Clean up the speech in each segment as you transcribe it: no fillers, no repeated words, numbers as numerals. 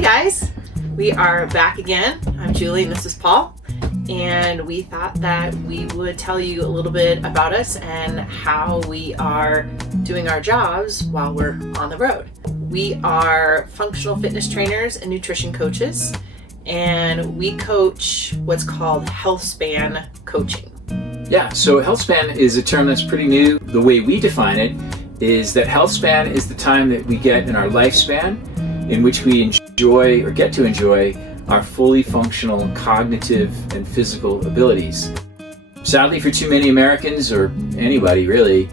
Hi guys, we are back again. I'm Julie and this is Paul, and we thought that we would tell you a little bit about us and how we are doing our jobs while we're on the road. We are functional fitness trainers and nutrition coaches, and we coach what's called Healthspan Coaching. Yeah, so Healthspan is a term that's pretty new. The way we define it is that Healthspan is the time that we get in our lifespan in which we enjoy or get to enjoy our fully functional cognitive and physical abilities. Sadly, for too many Americans, or anybody really,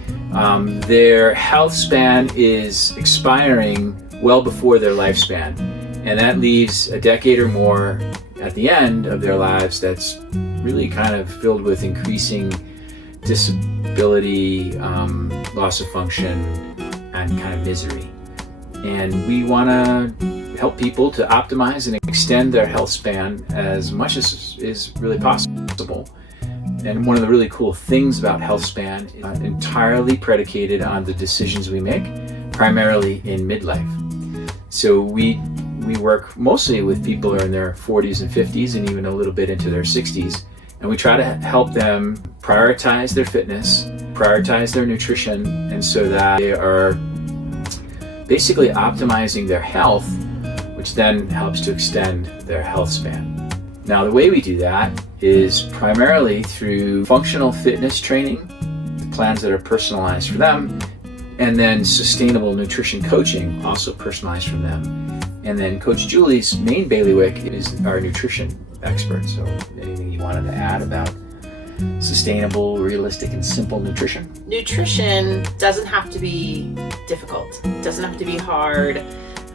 their health span is expiring well before their lifespan. And that leaves a decade or more at the end of their lives that's really kind of filled with increasing disability, loss of function, and kind of misery. And we want to help people to optimize and extend their health span as much as is really possible. And one of the really cool things about health span is entirely predicated on the decisions we make, primarily in midlife. So we work mostly with people who are in their 40s and 50s and even a little bit into their 60s. And we try to help them prioritize their fitness, prioritize their nutrition, and so that they are basically optimizing their health, which then helps to extend their health span. Now, the way we do that is primarily through functional fitness training, plans that are personalized for them, and then sustainable nutrition coaching, also personalized for them. And then Coach Julie's main bailiwick is our nutrition expert. So anything you wanted to add about sustainable, realistic, and simple nutrition? Nutrition doesn't have to be difficult. It doesn't have to be hard.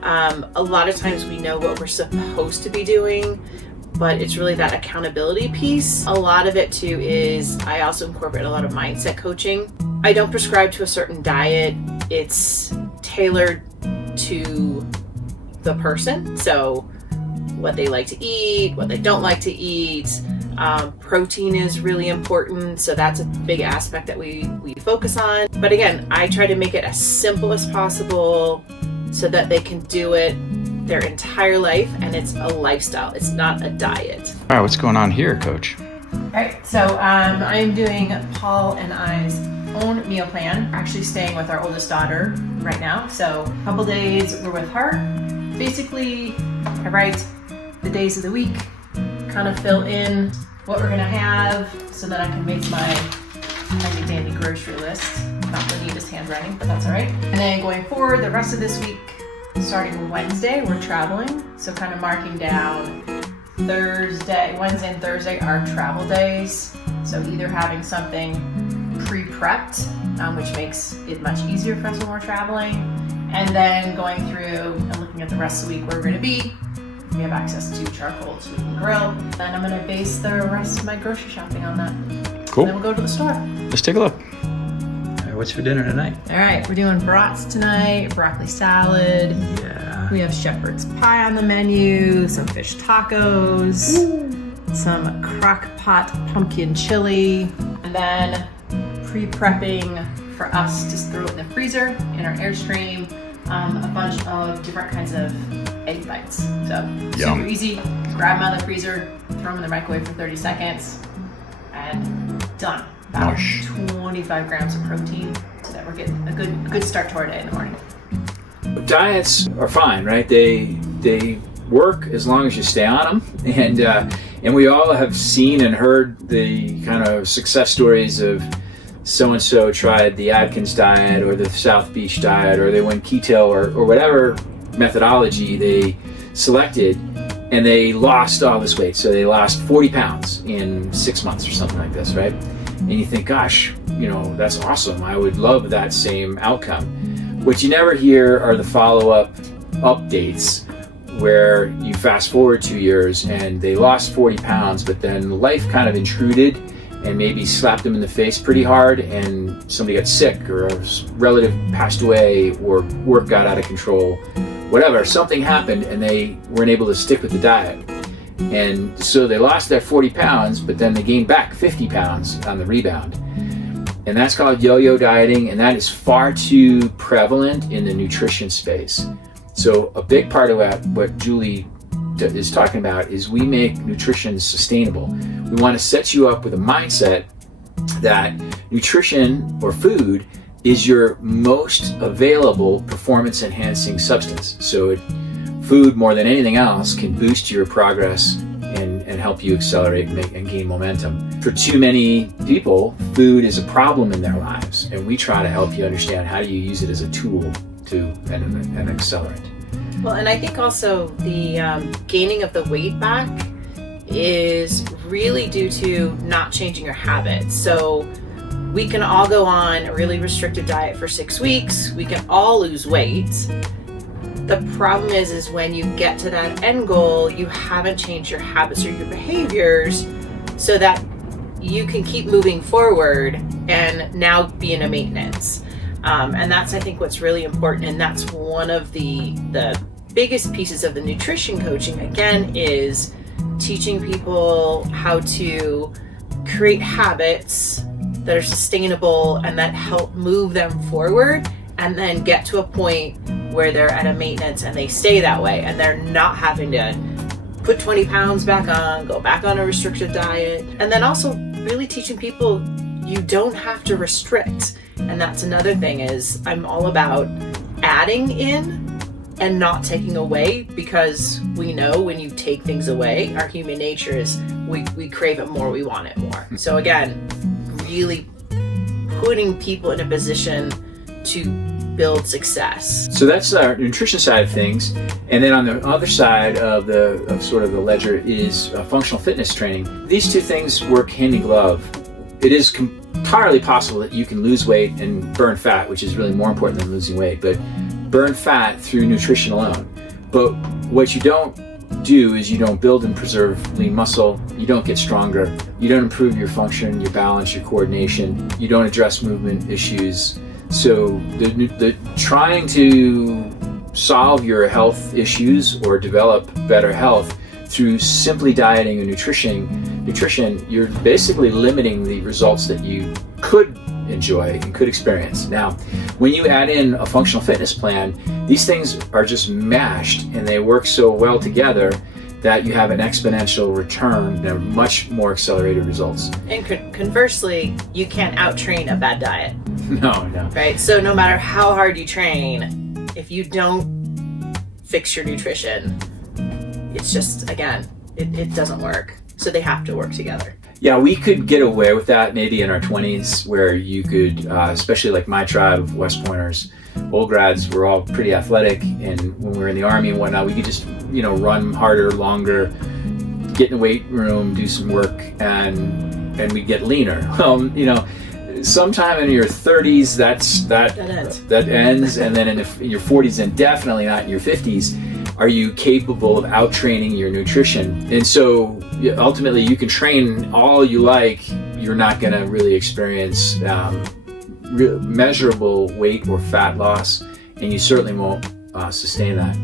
A lot of times we know what we're supposed to be doing, but it's really that accountability piece. A lot of it too is I also incorporate a lot of mindset coaching. I don't prescribe to a certain diet. It's tailored to the person. So what they like to eat, what they don't like to eat. Protein is really important, so that's a big aspect that we focus on. But again, I try to make it as simple as possible so that they can do it their entire life, and it's a lifestyle. It's not a diet. All right, what's going on here, Coach? All right, so I'm doing Paul and I's own meal plan. We're actually staying with our oldest daughter right now, so a couple days we're with her. Basically, I write the days of the week, kind of fill in what we're gonna have so that I can make my handy dandy grocery list. Not the neatest handwriting, but that's all right. And then going forward, the rest of this week, starting Wednesday, we're traveling. So kind of marking down Wednesday and Thursday are travel days. So either having something pre-prepped, which makes it much easier for us when we're traveling, and then going through and looking at the rest of the week where we're gonna be. We have access to charcoal so we can grill. Then I'm gonna base the rest of my grocery shopping on that. Cool. Then we'll go to the store. Let's take a look. All right, what's for dinner tonight? All right, we're doing brats tonight, broccoli salad. Yeah. We have shepherd's pie on the menu, some fish tacos, some crock pot pumpkin chili, and then pre-prepping for us to throw it in the freezer in our Airstream, a bunch of different kinds of egg bites. So super easy, grab them out of the freezer, throw them in the microwave for 30 seconds, and done. About 25 grams of protein so that we're getting a good start to our day in the morning. Diets are fine, right? They work as long as you stay on them. And we all have seen and heard the kind of success stories of so-and-so tried the Atkins diet or the South Beach diet, or they went keto or whatever methodology they selected, and they lost all this weight. So they lost 40 pounds in 6 months or something like this, right? And you think, gosh, that's awesome. I would love that same outcome. What you never hear are the follow-up updates where you fast forward 2 years and they lost 40 pounds, but then life kind of intruded and maybe slapped them in the face pretty hard, and somebody got sick, or a relative passed away, or work got out of control, whatever, something happened and they weren't able to stick with the diet. And so they lost that 40 pounds, but then they gained back 50 pounds on the rebound. And that's called yo-yo dieting, and that is far too prevalent in the nutrition space. So a big part of what Julie is talking about is we make nutrition sustainable. We want to set you up with a mindset that nutrition or food is your most available performance enhancing substance. So food, more than anything else, can boost your progress and help you accelerate and gain momentum. For too many people, food is a problem in their lives, and we try to help you understand how you use it as a tool and an accelerant. Well, and I think also the gaining of the weight back is really due to not changing your habits. So we can all go on a really restrictive diet for 6 weeks. We can all lose weight. The problem is when you get to that end goal, you haven't changed your habits or your behaviors so that you can keep moving forward and now be in a maintenance. And that's, I think, what's really important. And that's one of the biggest pieces of the nutrition coaching, again, is teaching people how to create habits that are sustainable and that help move them forward, and then get to a point where they're at a maintenance and they stay that way and they're not having to put 20 pounds back on, go back on a restricted diet. And then also really teaching people you don't have to restrict. And that's another thing, is I'm all about adding in and not taking away, because we know when you take things away, our human nature is we crave it more, we want it more. So again, really putting people in a position to build success. So that's our nutrition side of things, and then on the other side of the ledger is functional fitness training. These two things work hand in glove. It is entirely possible that you can lose weight and burn fat, which is really more important than losing weight, but burn fat through nutrition alone. But what you don't do is you don't build and preserve lean muscle, you don't get stronger, you don't improve your function, your balance, your coordination, you don't address movement issues. So the trying to solve your health issues or develop better health through simply dieting and nutrition, you're basically limiting the results that you could enjoy and could experience. Now, when you add in a functional fitness plan, these things are just mashed and they work so well together that you have an exponential return and much more accelerated results. And conversely, you can't out-train a bad diet. No. Right? So no matter how hard you train, if you don't fix your nutrition, it's just, again, it doesn't work. So they have to work together. Yeah, we could get away with that maybe in our 20s, where you could, especially like my tribe of West Pointers, old grads were all pretty athletic, and when we were in the Army and whatnot, we could just, run harder, longer, get in the weight room, do some work, and we'd get leaner. Sometime in your 30s, that ends, and then in your 40s, and definitely not in your 50s, are you capable of out-training your nutrition? And so ultimately you can train all you like, you're not going to really experience measurable weight or fat loss, and you certainly won't sustain that.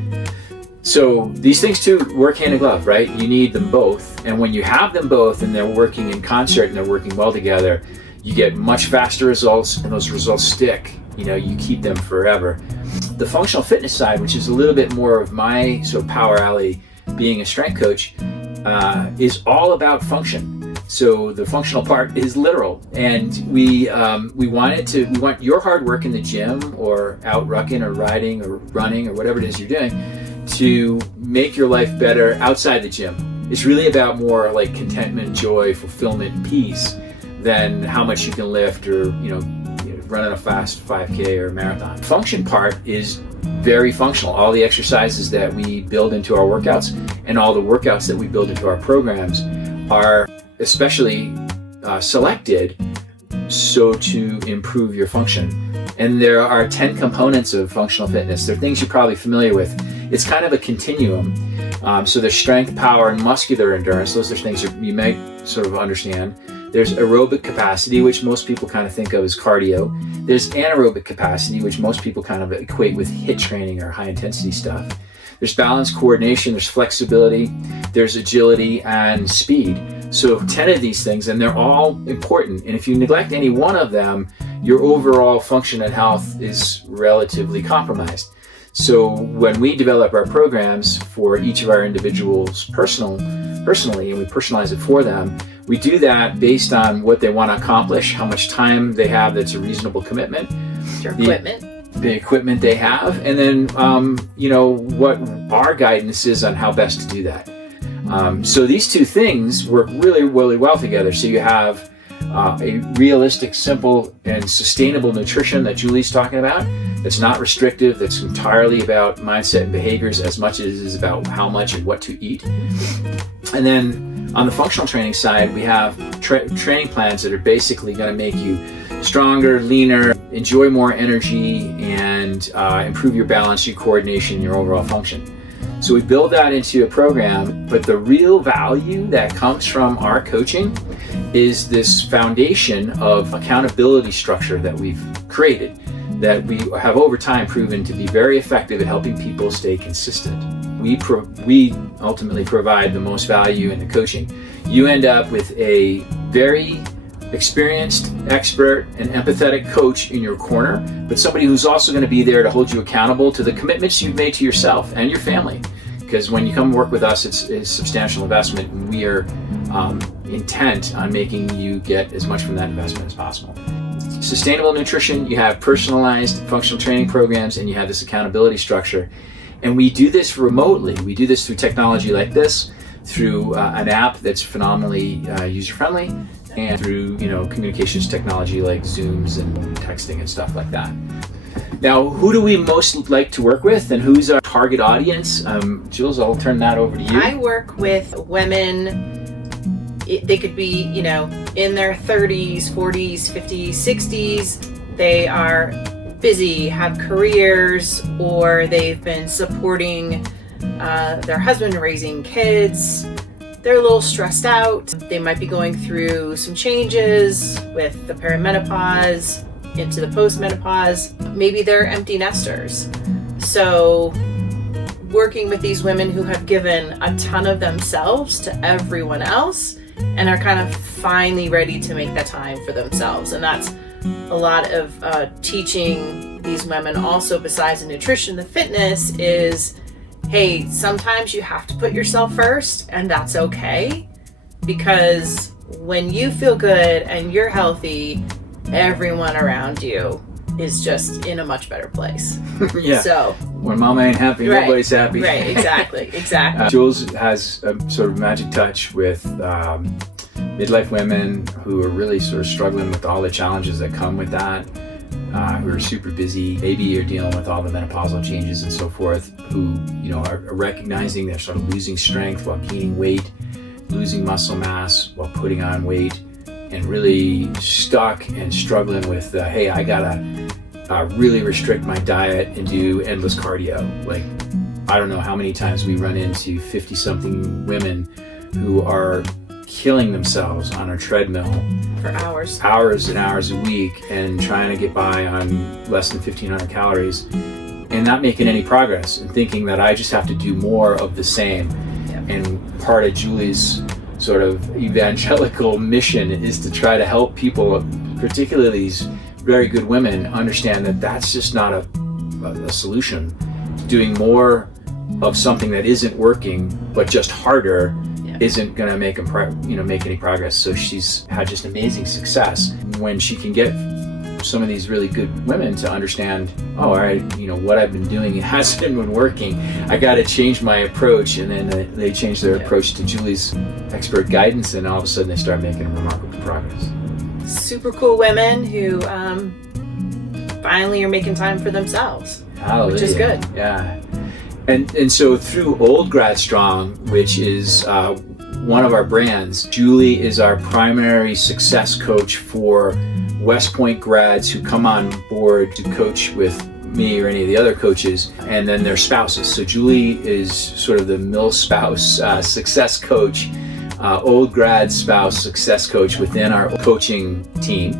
So these things too work hand in glove, right? You need them both, and when you have them both and they're working in concert and they're working well together, you get much faster results, and those results stick. You keep them forever. The functional fitness side, which is a little bit more of my sort of power alley, being a strength coach, is all about function. So the functional part is literal, and we want your hard work in the gym or out rucking or riding or running or whatever it is you're doing to make your life better outside the gym. It's really about more like contentment, joy, fulfillment, peace than how much you can lift or running a fast 5K or marathon. Function part is very functional. All the exercises that we build into our workouts and all the workouts that we build into our programs are especially selected so to improve your function. And there are 10 components of functional fitness. They're things you're probably familiar with. It's kind of a continuum. So there's strength, power, and muscular endurance. Those are things you might sort of understand. There's aerobic capacity, which most people kind of think of as cardio. There's anaerobic capacity, which most people kind of equate with HIIT training or high intensity stuff. There's balance, coordination, there's flexibility, there's agility, and speed. So 10 of these things, and they're all important. And if you neglect any one of them, your overall function and health is relatively compromised. So when we develop our programs for each of our individuals personally, and we personalize it for them, we do that based on what they want to accomplish, how much time they have that's a reasonable commitment, the equipment they have, and then what our guidance is on how best to do that. So these two things work really, really well together. So you have a realistic, simple, and sustainable nutrition that Julie's talking about. That's not restrictive. That's entirely about mindset and behaviors as much as it is about how much and what to eat. And then on the functional training side, we have training plans that are basically going to make you stronger, leaner, enjoy more energy, and improve your balance, your coordination, your overall function. So we build that into a program, but the real value that comes from our coaching is this foundation of accountability structure that we've created, that we have over time proven to be very effective at helping people stay consistent. We ultimately provide the most value in the coaching. You end up with a very experienced, expert, and empathetic coach in your corner, but somebody who's also going to be there to hold you accountable to the commitments you've made to yourself and your family. Because when you come work with us, it's a substantial investment, and we are intent on making you get as much from that investment as possible. Sustainable nutrition, you have personalized functional training programs, and you have this accountability structure. And we do this remotely. We do this through technology like this, through an app that's phenomenally user-friendly, and through communications technology like Zooms and texting and stuff like that. Now, who do we most like to work with, and who's our target audience? Jules, I'll turn that over to you. I work with women. They could be, in their 30s, 40s, 50s, 60s. They are busy, have careers, or they've been supporting their husband raising kids. They're a little stressed out. They might be going through some changes with the perimenopause into the postmenopause. Maybe they're empty nesters. So working with these women who have given a ton of themselves to everyone else and are kind of finally ready to make that time for themselves. And that's a lot of teaching these women also, besides the nutrition, the fitness, is hey, sometimes you have to put yourself first, and that's okay, because when you feel good and you're healthy, everyone around you is just in a much better place. Yeah. So when mama ain't happy, right, nobody's happy. Right, exactly. Jules has a sort of magic touch with midlife women who are really sort of struggling with all the challenges that come with that, who are super busy, maybe are dealing with all the menopausal changes and so forth, who are recognizing they're sort of losing strength while gaining weight, losing muscle mass while putting on weight, and really stuck and struggling with, hey, I gotta really restrict my diet and do endless cardio. Like, I don't know how many times we run into 50-something women who are killing themselves on a treadmill for hours and hours a week, and trying to get by on less than 1,500 calories and not making any progress, and thinking that I just have to do more of the same. Yep. And part of Julie's sort of evangelical mission is to try to help people, particularly these very good women, understand that that's just not a solution. Doing more of something that isn't working, but just harder, isn't going to make any progress. So she's had just amazing success when she can get some of these really good women to understand, oh, all right, what I've been doing, it hasn't been working. I got to change my approach. And then they change their approach to Julie's expert guidance, and all of a sudden they start making remarkable progress. Super cool women who finally are making time for themselves. Hallelujah. Which is good. Yeah. And so through Old Grad Strong, which is one of our brands, Julie is our primary success coach for West Point grads who come on board to coach with me or any of the other coaches, and then their spouses. So Julie is sort of the mil-spouse success coach, old grad spouse success coach within our coaching team.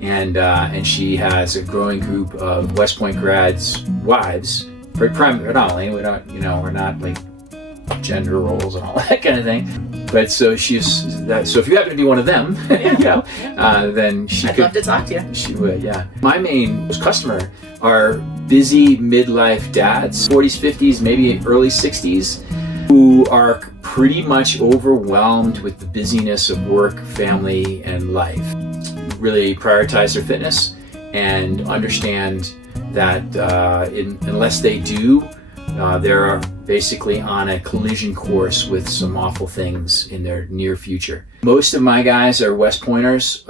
And she has a growing group of West Point grads' wives, predominantly. We're not like gender roles and all that kind of thing. But so she's that. So if you happen to be one of them, then she I'd could. love to talk to you. She would, yeah. My main customer are busy midlife dads, 40s, 50s, maybe early 60s, who are pretty much overwhelmed with the busyness of work, family, and life. Really prioritize their fitness and understand that unless they do, they're basically on a collision course with some awful things in their near future. Most of my guys are West Pointers,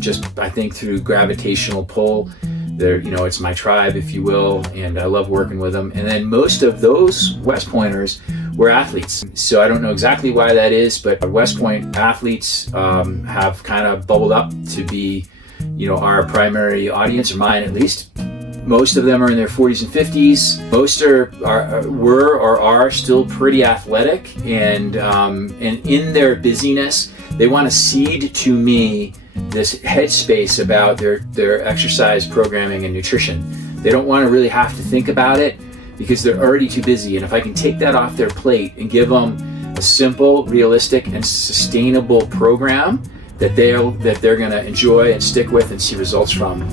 just I think through gravitational pull. They're, it's my tribe, if you will, and I love working with them. And then most of those West Pointers were athletes. So I don't know exactly why that is, but West Point athletes have kind of bubbled up to be, our primary audience, or mine at least. Most of them are in their 40s and 50s. Most were or are still pretty athletic, and in their busyness, they want to seed to me this headspace about their exercise programming and nutrition. They don't want to really have to think about it because they're already too busy. And if I can take that off their plate and give them a simple, realistic, and sustainable program that they're going to enjoy and stick with and see results from,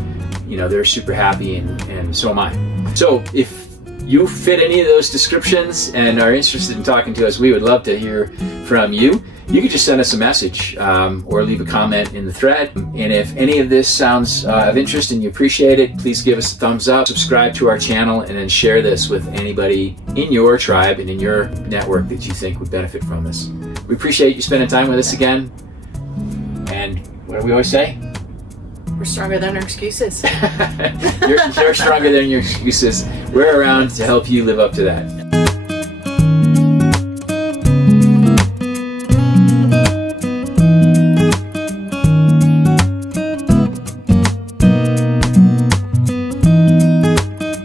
they're super happy, and so am I. So if you fit any of those descriptions and are interested in talking to us, we would love to hear from you. You could just send us a message or leave a comment in the thread. And if any of this sounds of interest and you appreciate it, please give us a thumbs up, subscribe to our channel, and then share this with anybody in your tribe and in your network that you think would benefit from this. We appreciate you spending time with us again. And what do we always say? We're stronger than our excuses. You're stronger than your excuses. We're around to help you live up to that.